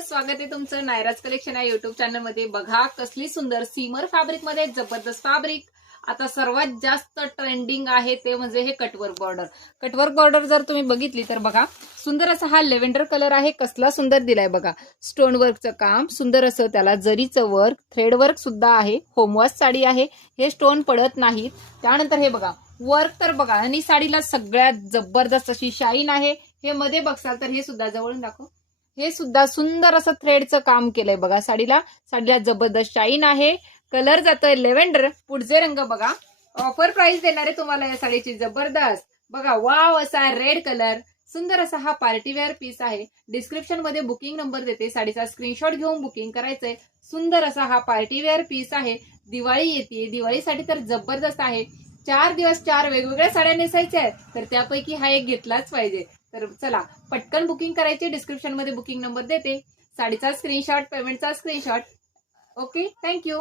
स्वागत आहे तुमचं नायराज कलेक्शन या युट्यूब चॅनल मध्ये। बघा कसली सुंदर सीमर फॅब्रिक मध्ये जबरदस्त फॅब्रिक आता सर्वात जास्त ट्रेंडिंग आहे ते म्हणजे हे कटवर्क बॉर्डर। कटवर्क बॉर्डर जर तुम्ही बघितली तर बघा सुंदर असा हा लेव्हेंडर कलर आहे, कसला सुंदर दिलाय बघा। स्टोन वर्कचं काम सुंदर असं, त्याला जरीचं वर्क, थ्रेड वर्क सुद्धा आहे। होमवॉश साडी आहे, हे स्टोन पडत नाहीत। त्यानंतर हे बघा वर्क तर बघा, आणि साडीला सगळ्यात जबरदस्त अशी शाईन आहे। हे मध्ये बघसाल तर हे सुद्धा जवळून दाखव, हे सुद्धा सुंदर असं थ्रेडचं काम केलंय बघा। साडीला जबरदस्त शाईन आहे। कलर जातोय लेव्हेंडर, पुढचे रंग बघा। ऑफर प्राइस देणार आहे तुम्हाला या साडीची जबरदस्त बघा। वाव असा रेड कलर, सुंदर असा हा पार्टीवेअर पीस आहे। डिस्क्रिप्शन मध्ये बुकिंग नंबर देते, साडीचा स्क्रीनशॉट घेऊन बुकिंग करायचंय। सुंदर असा हा पार्टीवेअर पीस आहे। दिवाळी येते, दिवाळीसाठी तर जबरदस्त आहे। 4 दिवस 4 वेगवेगळ्या साड्या नेसायच्या आहेत, तर त्यापैकी हा एक घेतलाच पाहिजे। तर चला पटकन बुकिंग करायची, डिस्क्रिप्शन मध्ये बुकिंग नंबर देते, साडीचा स्क्रीनशॉट, पेमेंटचा स्क्रीनशॉट। Okay, thank you.